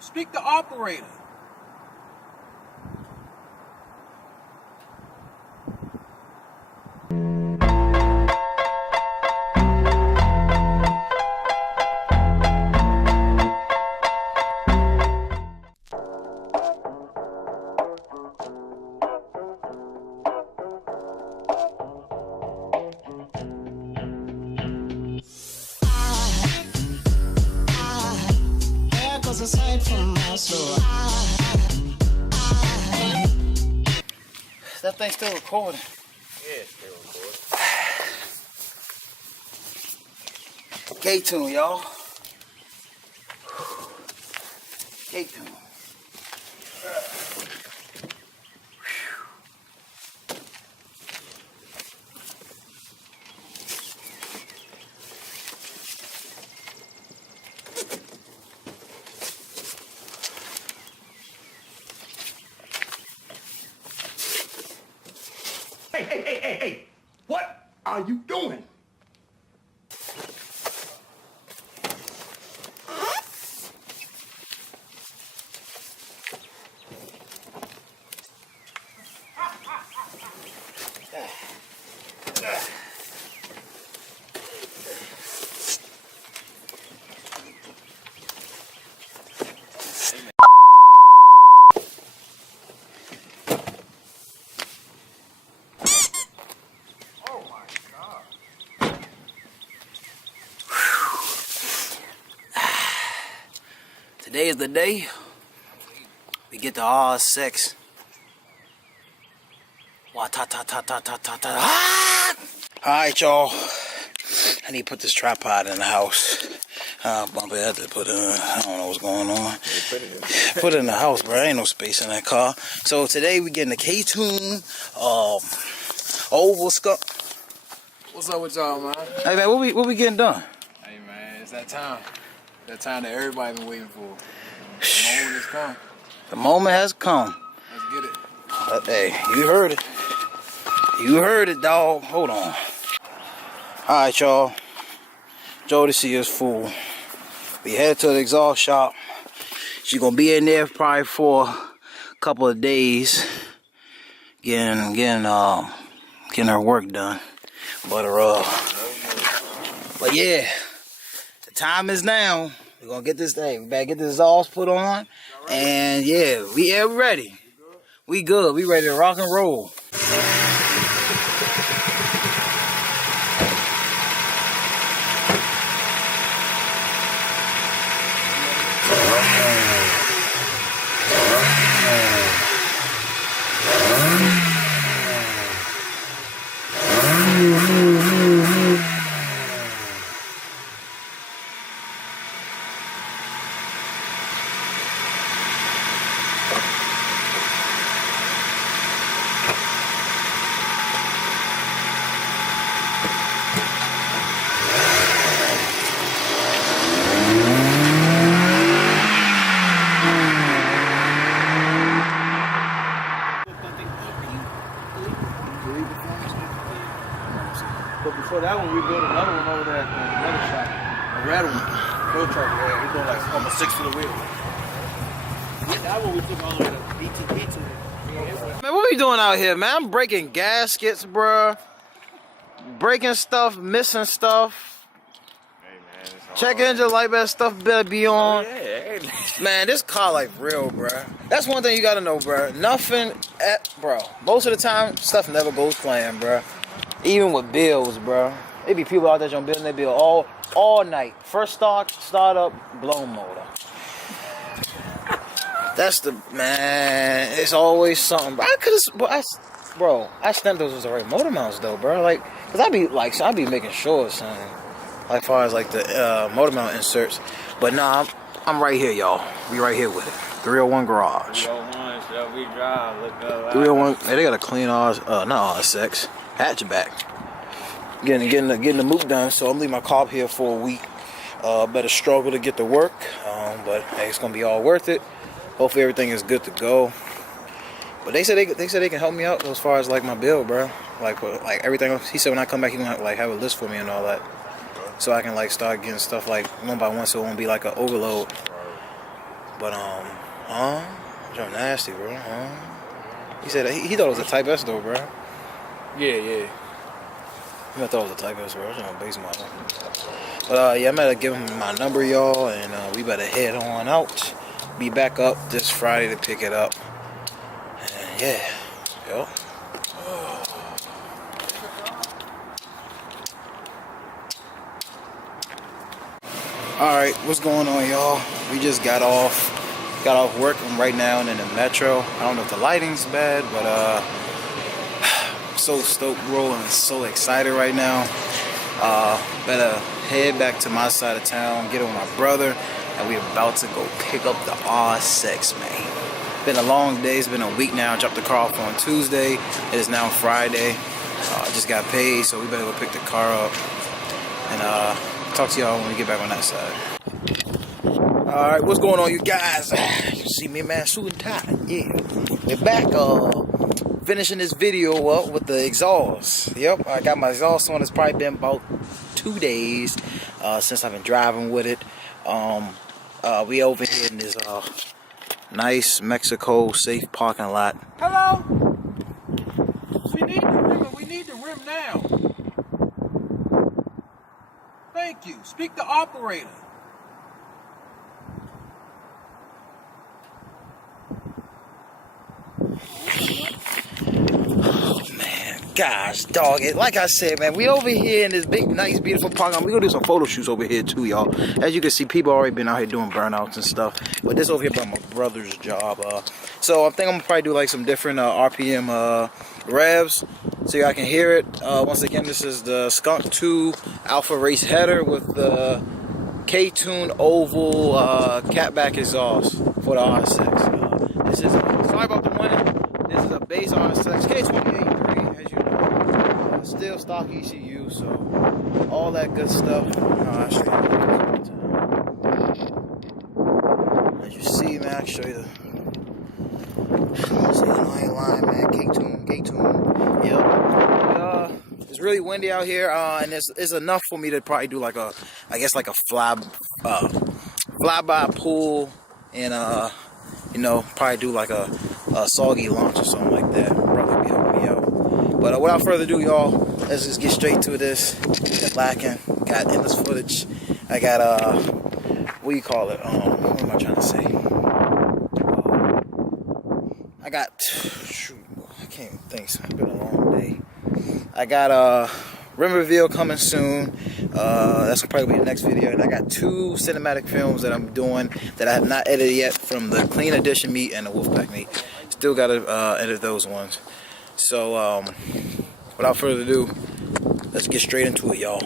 Speak to operator. Aside from my soul. That thing still recording. Yeah, it's still recording. K-Tune, y'all. K-Tune. Hey, what are you doing? Today is the day we get the Rsx. Alright, y'all. I need to put this tripod in the house. Bump it, I have to put it in. I don't know what's going on. Put it in the house, bro. Ain't no space in that car. So today we getting the Ktuned oval skunk. What's up with y'all, man? Hey man, what we getting done? Hey man, it's that time. That time that everybody been waiting for. The moment has come. The moment has come. Let's get it. Hey, you heard it. You heard it, dog. Hold on. Alright, y'all. Jodeci is full. We head to the exhaust shop. She's gonna be in there probably for a couple of days, getting her work done. But yeah, the time is now. We're gonna get this thing. We better get this exhaust put on, and yeah, we ready. We good. We ready to rock and roll. But before that one, we built another one over there at another shop. A red one. Pro truck. Yeah, we doing like almost 6 for the wheel. Yeah, that one we took all the way to BTK to it. Man, what we doing out here, man? I'm breaking gaskets, bruh. Breaking stuff, missing stuff. Hey man, it's all Check engine light, that stuff better be on. Oh, yeah. Man, this car like real, bruh. That's one thing you gotta know, bruh. Nothing, bro. Most of the time, stuff never goes planned, bruh. Even with bills, bruh. There be people out there on building their bill all night. First start up, blown motor. That's the man. It's always something. Bro. I stamped those was the right motor mounts though, bro. Like, cause I be making sure, son. Like, far as like the motor mount inserts. But nah, I'm right here, y'all. We right here with it. 301 Garage. 301, so we drive. Look up. 301. Hey, they got a clean not Rsx hatchback. Getting the move done. So I'm leaving my car up here for a week. Better struggle to get to work, but hey, it's gonna be all worth it. Hopefully everything is good to go. But they said they can help me out as far as like my bill, bro. Like everything. He said when I come back, he gonna like have a list for me and all that, so I can like start getting stuff like one by one, so it won't be like an overload. But Joe nasty, bro. He said that he thought it was a Type S though, bro. Yeah. I thought it was a Type S, bro. I was on base model. But yeah, I'm gonna give him my number, y'all, and we better head on out. Be back up this Friday to pick it up. And yeah, yo. Alright, what's going on, y'all? We just got off work. I'm right now in the metro. I don't know if the lighting's bad, but I'm so stoked, bro, and so excited right now. Better head back to my side of town, get with my brother, and we're about to go pick up the Rsx, man. Been a long day. It's been a week now. I dropped the car off on Tuesday. It is now Friday. I just got paid, so we better go pick the car up. And talk to y'all when we get back on that side. Alright, what's going on, you guys? You see me, man, suit and tie. Yeah. We're back finishing this video up with the exhaust. Yep, I got my exhaust on. It's probably been about 2 days since I've been driving with it. We over here in this nice Mexico safe parking lot. Hello? We need the rim, and we need the rim now. Thank you. Speak to operator. Oh man, gosh, dog it. Like I said, man, we over here in this big, nice, beautiful parking lot. We gonna do some photo shoots over here too, y'all. As you can see, people already been out here doing burnouts and stuff. But this over here by my brother's job. So I think I'm gonna probably do like some different RPM revs, so y'all can hear it. Once again, this is the SKUNK2 Alpha Race header with the Ktuned oval catback exhaust for the Rsx. This is sorry about the morning. This is a base Rsx K20A3, as you know. Still stock ECU, so all that good stuff. As you see, man, I can show you the. See the line, man. Ktuned. Yep. It's really windy out here, and it's enough for me to probably do like a, I guess like a flyby pool, and you know, probably do like a soggy launch or something like that. Probably be helping me out. But without further ado, y'all, let's just get straight to this. Got lacking, got endless footage. I got what do you call it? What am I trying to say? I got, shoot, I can't even think. It's been a long day. I got rim reveal coming soon. That's probably be the next video. And I got 2 cinematic films that I'm doing that I have not edited yet from the Clean Edition meat and the Wolfpack meat. Still got to edit those ones. So without further ado, let's get straight into it, y'all.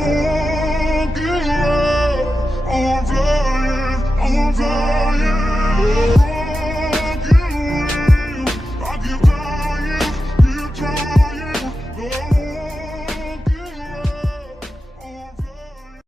la la